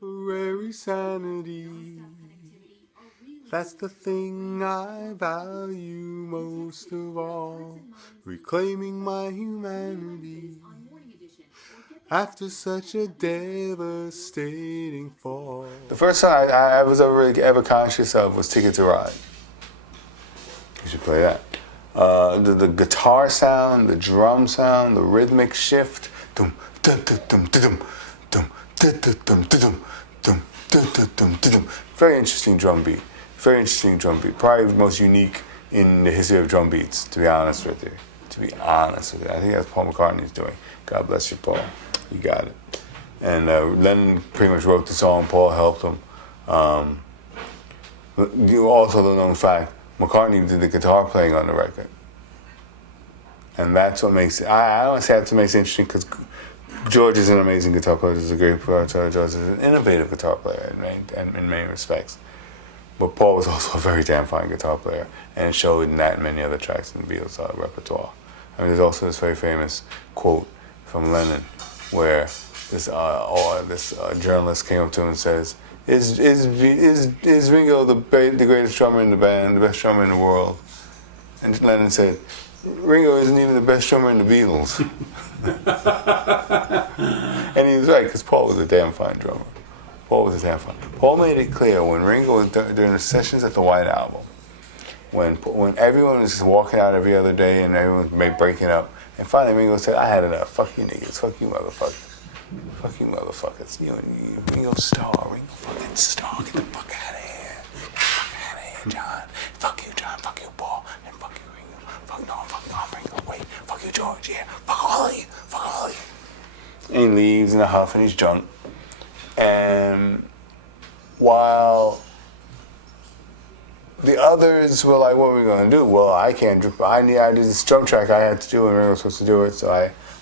Temporary sanity. That's the thing I value most of all. Reclaiming my humanity. After such a devastating fall. The first song I was ever conscious of was Ticket to Ride. You should play that. The guitar sound, the drum sound, the rhythmic shift. Dum, dum, dum, dum, dum, dum, dum, dum, dum, dum, dum, dum. Very interesting drum beat. Very interesting drum beat. Probably the most unique in the history of drum beats, to be honest with you. I think that's Paul McCartney's doing. God bless you, Paul. You got it. And Lennon pretty much wrote the song. Paul helped him. Also, the known fact, McCartney did the guitar playing on the record. And that's what makes it, I don't say that's what makes it interesting, because George is an amazing guitar player. He's a great guitar player. George is an innovative guitar player in many respects. But Paul was also a very damn fine guitar player, and it showed in that and many other tracks in the Beatles' repertoire. I mean, there's also this very famous quote from Lennon, where this journalist came up to him and says, "Is Ringo the greatest drummer in the band, the best drummer in the world?" And Lennon said, "Ringo isn't even the best drummer in the Beatles." And he was right, because Paul was a damn fine drummer. Paul made it clear when Ringo was during the sessions at the White Album, when everyone was just walking out every other day and everyone was breaking up, and finally Ringo said, "I had enough. Fuck you niggas. Fuck you motherfuckers. Fuck you motherfuckers. You Ringo fucking star. Get the fuck out of here. Get the fuck out of here, John. Fuck you, John. Fuck you, Paul. And fuck you, Ringo. Fuck you, Ringo. Wait. Fuck you, George. Yeah. Fuck all of you. Fuck all of you." And he leaves in a huff and he's drunk. And while the others were like, "What are we gonna do?" Well, I can't. I did this drum track I had to do, and Ringo was supposed to do it. So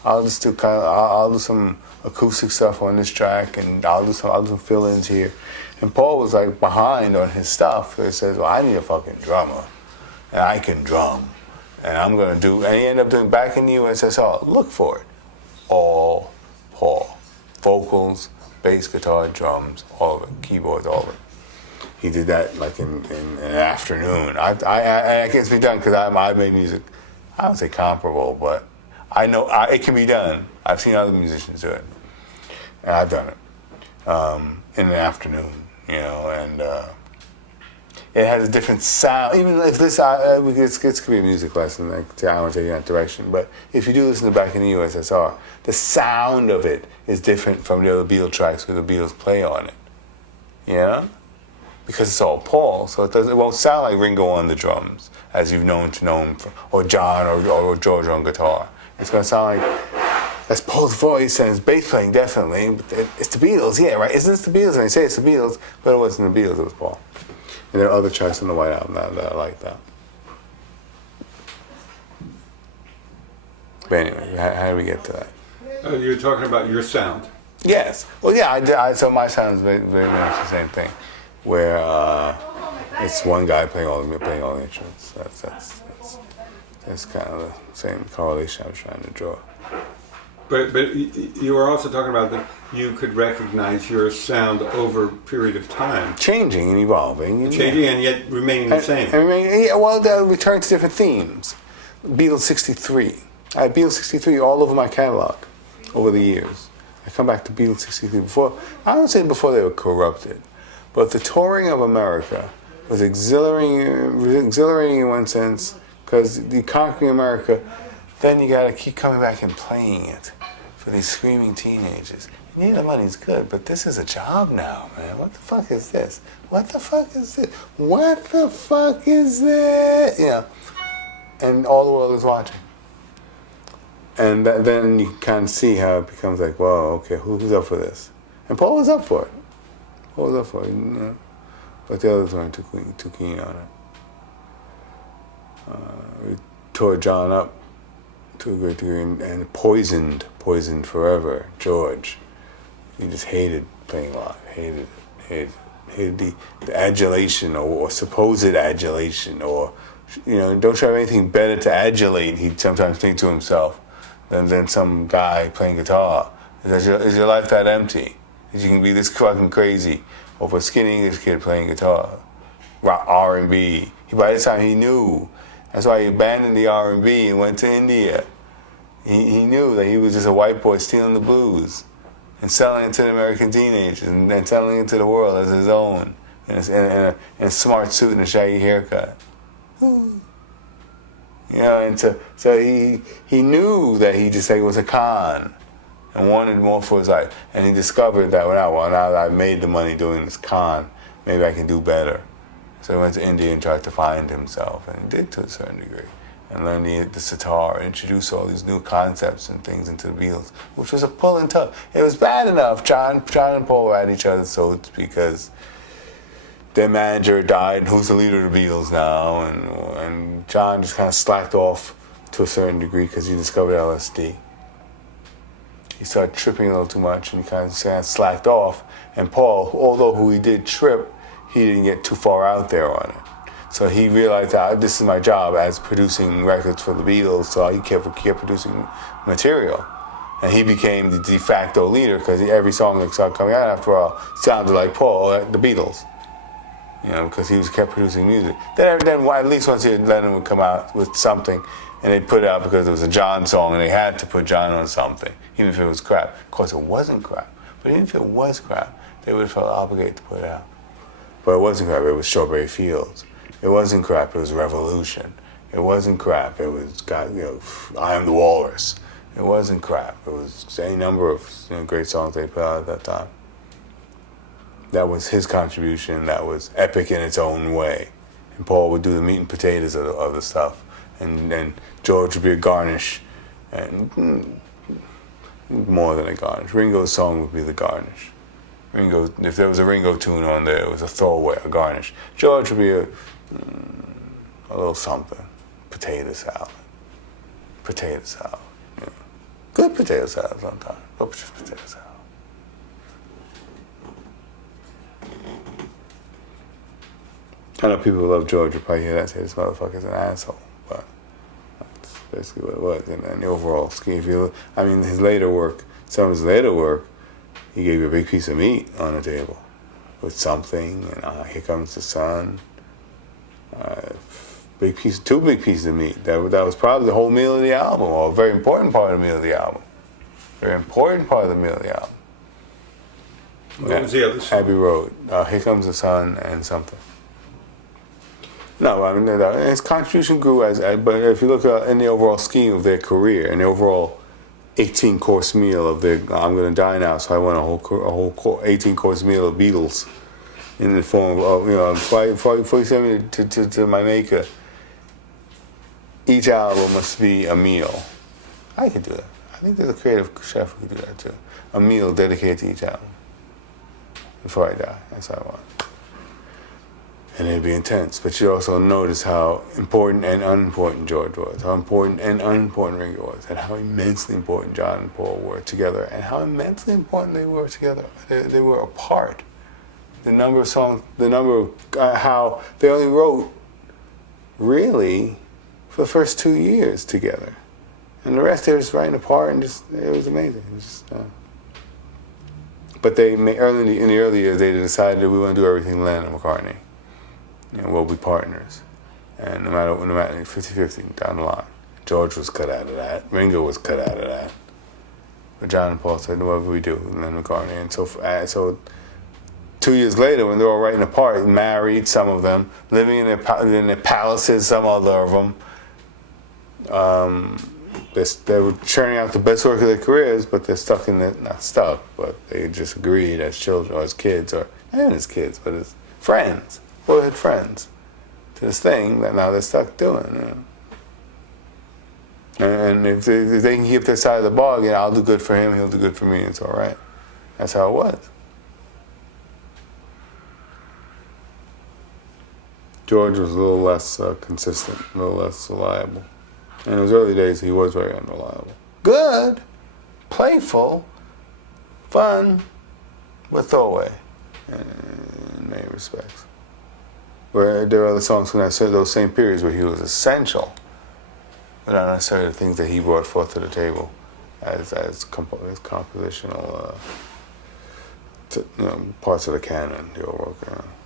I'll just do I'll do some acoustic stuff on this track, and I'll do some fill-ins here. And Paul was like behind on his stuff. So he says, "Well, I need a fucking drummer, and I can drum, and I'm gonna do." And he ended up doing Back in the USSR. Look for it, all Paul, vocals, bass, guitar, drums, all of it, keyboards, all of it. He did that like in an afternoon. I can't speak done because I made music. I don't say comparable, but I know it can be done. I've seen other musicians do it, and I've done it in an afternoon, and it has a different sound. Even if this could be a music lesson, like, I want to take you in that direction. But if you do listen to Back in the USSR, the sound of it is different from the other Beatles tracks where the Beatles play on it. Because it's all Paul, so it won't sound like Ringo on the drums, as you've known him, or John or George on guitar. It's going to sound like that's Paul's voice and his bass playing, definitely. But it's the Beatles, yeah, right? Isn't it the Beatles? And they say it's the Beatles, but it wasn't the Beatles, it was Paul. And there are other tracks on the White Album that I like that. But anyway, how do we get to that? You were talking about your sound. Yes. Well, yeah, so my sound's very, very much the same thing, where it's one guy playing all the instruments. That's kind of the same correlation I was trying to draw. But you were also talking about that you could recognize your sound over a period of time. Changing and evolving. Changing and yet remaining the same. They'll return to different themes. Beatles 63. I had Beatles 63 all over my catalog over the years. I come back to Beatles 63 I don't say before they were corrupted, but the touring of America was exhilarating in one sense, because the conquering America, then you gotta keep coming back and playing it for these screaming teenagers. Yeah, the money's good, but this is a job now, man. What the fuck is this? What the fuck is this? What the fuck is this? And all the world is watching. And then you can kind of see how it becomes like, well, okay, who's up for this? And Paul was up for it. But the others weren't too keen on it. We tore John up to a great degree and poisoned forever George. He just hated playing live, hated the adulation or supposed adulation, or don't you have anything better to adulate, he'd sometimes think to himself, than some guy playing guitar. Is your life that empty? that you can be this fucking crazy over a skinny English kid playing guitar, rock R&B. By this time he knew. That's why he abandoned the R&B and went to India. He knew that he was just a white boy stealing the blues and selling it to the American teenagers and then selling it to the world as his own in a smart suit and a shaggy haircut. You know, and so he knew that he just was a con and wanted more for his life. And he discovered that now that I've made the money doing this con, maybe I can do better. So he went to India and tried to find himself, and he did to a certain degree, and learned the sitar, and introduced all these new concepts and things into the Beatles, which was a pull and tug. It was bad enough. John and Paul were at each other's throats because their manager died, who's the leader of the Beatles now, and John just kind of slacked off to a certain degree because he discovered LSD. He started tripping a little too much, and he kind of slacked off. And Paul, although who he did trip, he didn't get too far out there on it. So he realized that this is my job as producing records for the Beatles, so he kept producing material. And he became the de facto leader because every song that started coming out after all sounded like Paul, the Beatles. You know, because he kept producing music. Then at least once Lennon would come out with something, and they'd put it out because it was a John song, and they had to put John on something, even if it was crap. Of course, it wasn't crap. But even if it was crap, they would have felt obligated to put it out. But it wasn't crap, it was Strawberry Fields. It wasn't crap, it was Revolution. It wasn't crap, it was I Am the Walrus. It wasn't crap, it was any number of great songs they put out at that time. That was his contribution, that was epic in its own way. And Paul would do the meat and potatoes of the stuff. And then George would be a garnish, and more than a garnish. Ringo's song would be the garnish. Ringo, if there was a Ringo tune on there, it was a throwaway, a garnish. George would be a little something. Potato salad. Yeah. Good potato salad sometimes, but just potato salad. I know people who love George would probably hear that and say this motherfucker's an asshole, but that's basically what it was. And the overall scheme, his later work, some of his later work, he gave you a big piece of meat on the table with something, and Here Comes the Sun. Two big pieces of meat. That was probably the whole meal of the album, or a very important part of the meal of the album. Very important part of the meal of the album. What was the other song? Abbey Road, Here Comes the Sun, and something. No, his contribution grew but if you look in the overall scheme of their career, and the overall 18-course meal of their I'm Gonna Die Now, so I want a whole 18-course meal of Beatles in the form of, before you send me to my maker, each album must be a meal. I could do that. I think there's a creative chef who could do that too. A meal dedicated to each album before I die. That's what I want. And it'd be intense. But you also notice how important and unimportant George was, how important and unimportant Ringo was, and how immensely important John and Paul were together, and how immensely important they were together. They were apart. The number of songs, how they only wrote, really, for the first 2 years together. And the rest they were just writing apart, and it was amazing. It was just, but in the early years, they decided that we want to do everything Lennon and McCartney. We'll be partners. And no matter 50-50 down the line. George was cut out of that. Ringo was cut out of that. But John and Paul said, whatever we do, and then McCartney. And so 2 years later, when they're all writing apart, married, some of them, living in their palaces, some other of them, they were churning out the best work of their careers, but they're stuck in it. Not stuck, but they just agreed as children, or as kids, or not even as kids, but as friends. Boyhood friends to this thing that now they're stuck doing. And if they can keep their side of the bargain, I'll do good for him, he'll do good for me, it's all right. That's how it was. George was a little less consistent, a little less reliable. In his early days, he was very unreliable. Good, playful, fun, but throwaway in many respects. Where there are other songs from those same periods where he was essential, but not necessarily the things that he brought forth to the table as compositional parts of the canon you'll work on.